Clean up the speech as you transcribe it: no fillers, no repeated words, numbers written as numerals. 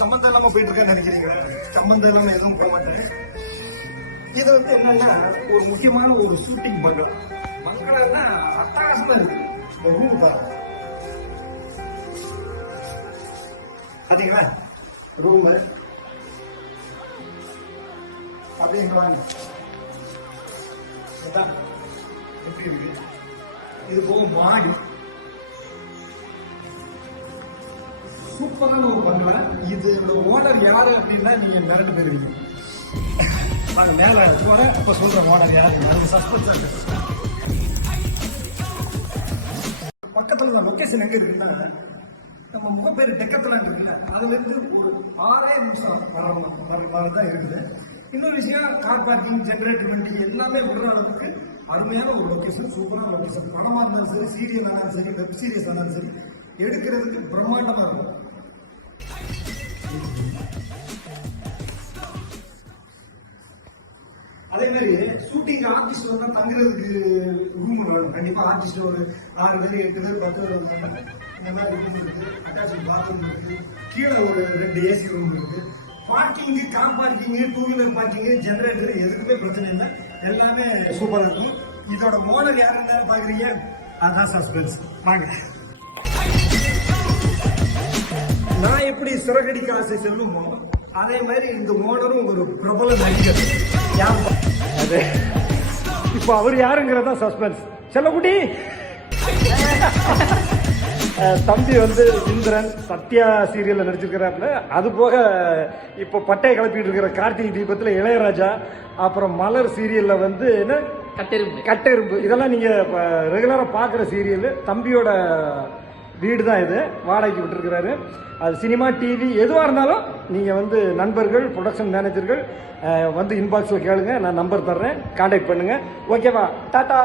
சம்பந்தம் இல்லாம போயிட்டு இருக்கேன்னு நினைக்கிறீங்க. சம்பந்தம் இல்லாம எதுவும் போக மாட்டேன். இது வந்து என்னன்னா ஒரு முக்கியமான ஒரு ஷூட்டிங் பங்களா. பங்களான்னா அட்டகாசமா இருக்கு. ரூம் பாருங்க பாத்தீங்களா, ரூம் அப்படிங்களா எப்படி இருக்கு. இது போக மாடி சூப்பரான ஒரு பங்களா. இது ஓனர் யாரு அப்படின்னா நீங்க மிரண்டு போயிருவீங்க. நாங்க மேல போற அப்ப சொல்ற ஓனர் யாரு, அது சஸ்பென்ஸா இருக்கு. பக்கத்துல லொகேஷன் எங்க இருக்குன்னா நம்ம முகப்பேரு டெக்கத்துல இருக்குல்ல, அதுல இருந்து ஒரு 6 நிமிஷம் தான் இருக்குது. இன்னொரு விஷயம், கார் பார்க்கிங், ஜெனரேட்டர் வண்டி எல்லாமே விடுற அளவுக்கு அருமையான ஒரு லொகேஷன், சூப்பரான லொகேஷன். படமா இருந்தாலும் சரி, சீரியல் ஆனாலும் சரி, வெப் சீரிஸ் ஆனாலும் சரி, எடுக்கிறதுக்கு பிரம்மாண்டமா இருக்கும். அதே மாதிரி ஷூட்டிங் ஆர்டிஸ்ட் வந்தா தங்குறதுக்கு ரூம் வேணும். கண்டிப்பா ஆர்டிஸ்ட் ஒரு 6 பேர் 8 பேர் 10 பேர் இருந்தாங்க. இந்த மாதிரி ரூம் இருக்கு, அட்டாச் பாத்ரூம் இருக்கு, கீழே ஒரு 2 ஏசி ரூம் இருக்கு. Parking, car parking, 2 wheeler parking, generator எதுக்குமே பிரச்சனை இல்லை, எல்லாமே சூப்பரா இருக்கும். இதோட ஓனர் யாருன்னு பாக்குறீங்க, அதான் சஸ்பென்ஸ். வாங்க. நான் எப்படி சிறகடிக்க ஆசை செல்லுமோ அதே மாதிரி இந்த ஓனரும் ஒரு பிரபல நடிகர். இப்ப அவர் யாருங்கிறதா சஸ்பென்ஸ். செல்லக்குட்டி தம்பி வந்து இந்திரன், சத்யா சீரியல்ல நடிச்சிருக்கிறாப்புல. அது போக இப்ப பட்டையை கிளப்பிட்டு இருக்கிற கார்த்திகை தீபத்துல இளையராஜா, அப்புறம் மலர் சீரியல்ல வந்து என்ன கட்டெரும்பு, இதெல்லாம் நீங்க ரெகுலரா பாக்குற சீரியல். தம்பியோட வீடு தான் இது, வாடகைக்கு விட்டுருக்கிறாரு. அது சினிமா, டிவி எதுவாக இருந்தாலும் நீங்கள் வந்து நண்பர்கள், ப்ரொடக்ஷன் மேனேஜர்கள் வந்து இன்பாக்ஸில் கேளுங்க, நான் நம்பர் தர்றேன், கான்டாக்ட் பண்ணுங்க. ஓகேவா? டாடா.